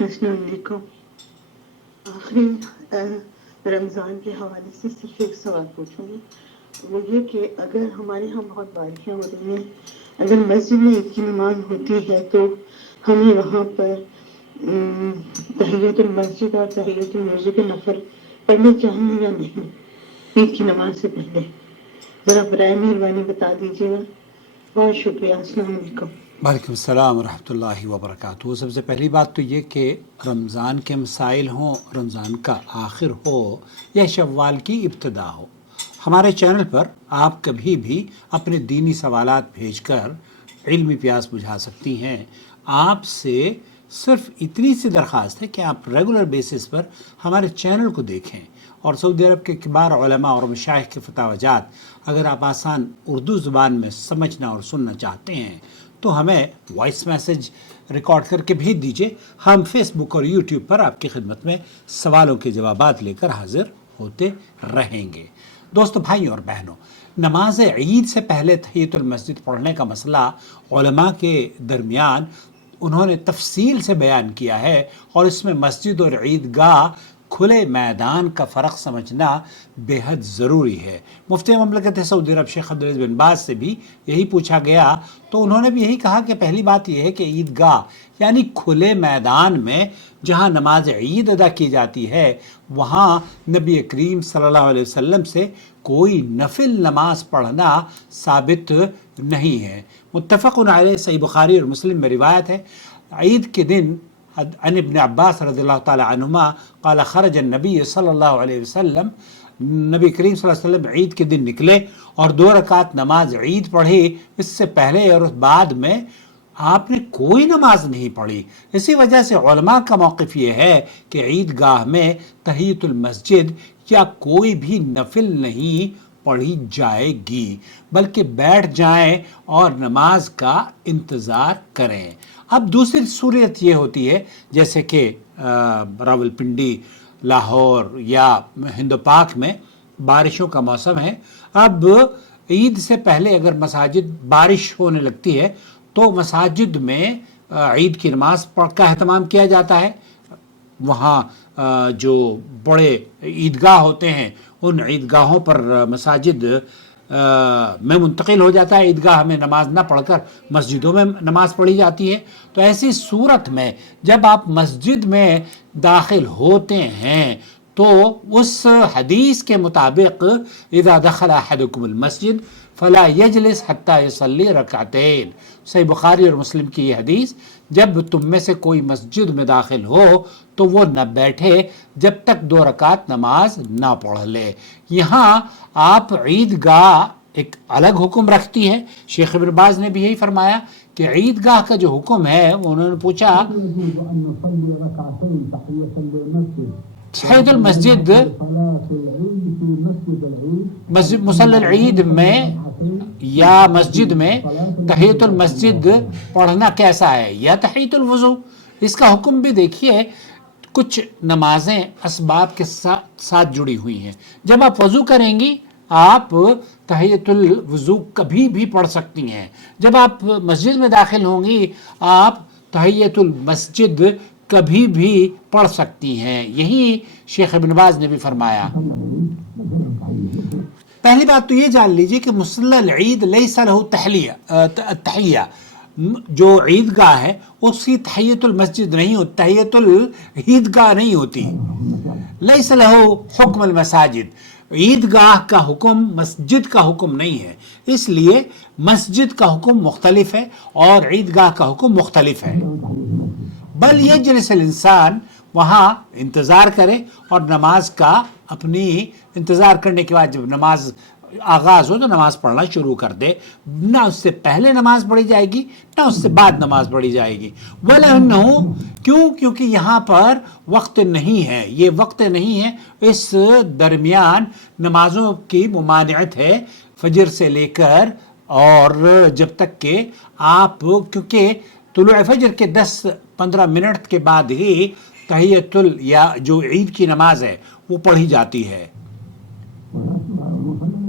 السلام علیکم. آخری رمضان کے حوالے سے صرف ایک سوال پوچھوں گی، وہ یہ کہ اگر ہمارے یہاں بہت بارشیں ہو رہی ہیں، اگر مسجد میں عید کی نماز ہوتی ہے تو ہمیں وہاں پر تحیت المسجد اور تحیت المسجد کے نفل پڑھنے چاہیے یا نہیں عید کی نماز سے پہلے؟ ذرا برائے مہربانی بتا دیجیے گا. بہت شکریہ. السلام علیکم. وعلیکم السلام ورحمۃ اللہ وبرکاتہ. سب سے پہلی بات تو یہ کہ رمضان کے مسائل ہوں، رمضان کا آخر ہو یا شوال کی ابتدا ہو، ہمارے چینل پر آپ کبھی بھی اپنے دینی سوالات بھیج کر علمی پیاس بجھا سکتی ہیں. آپ سے صرف اتنی سی درخواست ہے کہ آپ ریگولر بیسس پر ہمارے چینل کو دیکھیں، اور سعودی عرب کے کبار علماء اور مشائخ کے فتاوی جات اگر آپ آسان اردو زبان میں سمجھنا اور سننا چاہتے ہیں تو ہمیں وائس میسج ریکارڈ کر کے بھیج دیجئے. ہم فیس بک اور یوٹیوب پر آپ کی خدمت میں سوالوں کے جوابات لے کر حاضر ہوتے رہیں گے. دوستو، بھائیوں اور بہنوں، نماز عید سے پہلے تحیۃ المسجد پڑھنے کا مسئلہ علماء کے درمیان انہوں نے تفصیل سے بیان کیا ہے، اور اس میں مسجد اور عیدگاہ کھلے میدان کا فرق سمجھنا بے حد ضروری ہے. مفتی مملکت سعودی عرب شیخ عبدالعزیز بن باز سے بھی یہی پوچھا گیا تو انہوں نے بھی یہی کہا کہ پہلی بات یہ ہے کہ عیدگاہ یعنی کھلے میدان میں جہاں نماز عید ادا کی جاتی ہے وہاں نبی کریم صلی اللہ علیہ وسلم سے کوئی نفل نماز پڑھنا ثابت نہیں ہے. متفق علیہ صحیح بخاری اور مسلم میں روایت ہے، عید کے دن عن ابن عباس رضی اللہ تعالی عنہما قال خرج النبی صلی اللہ علیہ وسلم، نبی کریم صلی اللہ علیہ وسلم عید کے دن نکلے اور 2 رکعت نماز عید پڑھی. اس سے پہلے اور بعد میں آپ نے کوئی نماز نہیں پڑھی. اسی وجہ سے علماء کا موقف یہ ہے کہ عیدگاہ میں تحیۃ المسجد یا کوئی بھی نفل نہیں پڑھی جائے گی، بلکہ بیٹھ جائیں اور نماز کا انتظار کریں. اب دوسری صورت یہ ہوتی ہے جیسے کہ راول پنڈی، لاہور یا ہند و پاک میں بارشوں کا موسم ہے. اب عید سے پہلے اگر مساجد بارش ہونے لگتی ہے تو مساجد میں عید کی نماز پڑھ کا اہتمام کیا جاتا ہے. وہاں جو بڑے عیدگاہ ہوتے ہیں ان عیدگاہوں پر مساجد میں منتقل ہو جاتا ہے. عیدگاہ میں نماز نہ پڑھ کر مسجدوں میں نماز پڑھی جاتی ہے. تو ایسی صورت میں جب آپ مسجد میں داخل ہوتے ہیں تو اس حدیث کے مطابق اذا دخل احدکم المسجد فلا یجلس حتی یصلی رکعتین، صحیح بخاری اور مسلم کی یہ حدیث، جب تم میں سے کوئی مسجد میں داخل ہو تو وہ نہ بیٹھے جب تک 2 رکعت نماز نہ پڑھ لے. یہاں آپ عیدگاہ ایک الگ حکم رکھتی ہے. شیخ ابن باز نے بھی یہی فرمایا کہ عیدگاہ کا جو حکم ہے، انہوں نے پوچھا تحیۃ المسجد مصلی العید میں یا مسجد میں تحیۃ المسجد پڑھنا کیسا ہے، یا تحیۃ الوضو. اس کا حکم بھی دیکھیے، کچھ نمازیں اسباب کے ساتھ جڑی ہوئی ہیں. جب آپ وضو کریں گی آپ تحیۃ الوضو کبھی بھی پڑھ سکتی ہیں. جب آپ مسجد میں داخل ہوں گی آپ تحیۃ المسجد کبھی بھی پڑھ سکتی ہیں. یہی شیخ ابن باز نے بھی فرمایا. پہلی بات تو یہ جان لیجئے کہ مصلی العید لیس لہ تحیہ، جو عیدگاہ ہے اس کی تحیۃ المسجد نہیں ہوتی، تحیۃ العیدگاہ نہیں ہوتی. لیس لہ حکم المساجد، عیدگاہ کا حکم مسجد کا حکم نہیں ہے. اس لیے مسجد کا حکم مختلف ہے اور عیدگاہ کا حکم مختلف ہے. بل یجلس الانسان، وہاں انتظار کرے اور نماز کا اپنی انتظار کرنے کے بعد جب نماز آغاز ہو تو نماز پڑھنا شروع کر دے. نہ اس سے پہلے نماز پڑھی جائے گی نہ اس سے بعد نماز پڑھی جائے گی. وَلَهُنَّهُ، کیونکہ یہاں پر وقت نہیں ہے، یہ وقت نہیں ہے. اس درمیان نمازوں کی ممانعت ہے فجر سے لے کر اور جب تک کہ آپ، کیونکہ طلوع فجر کے 10-15 منٹ کے بعد ہی تحیۃ یا جو عید کی نماز ہے وہ پڑھی جاتی ہے.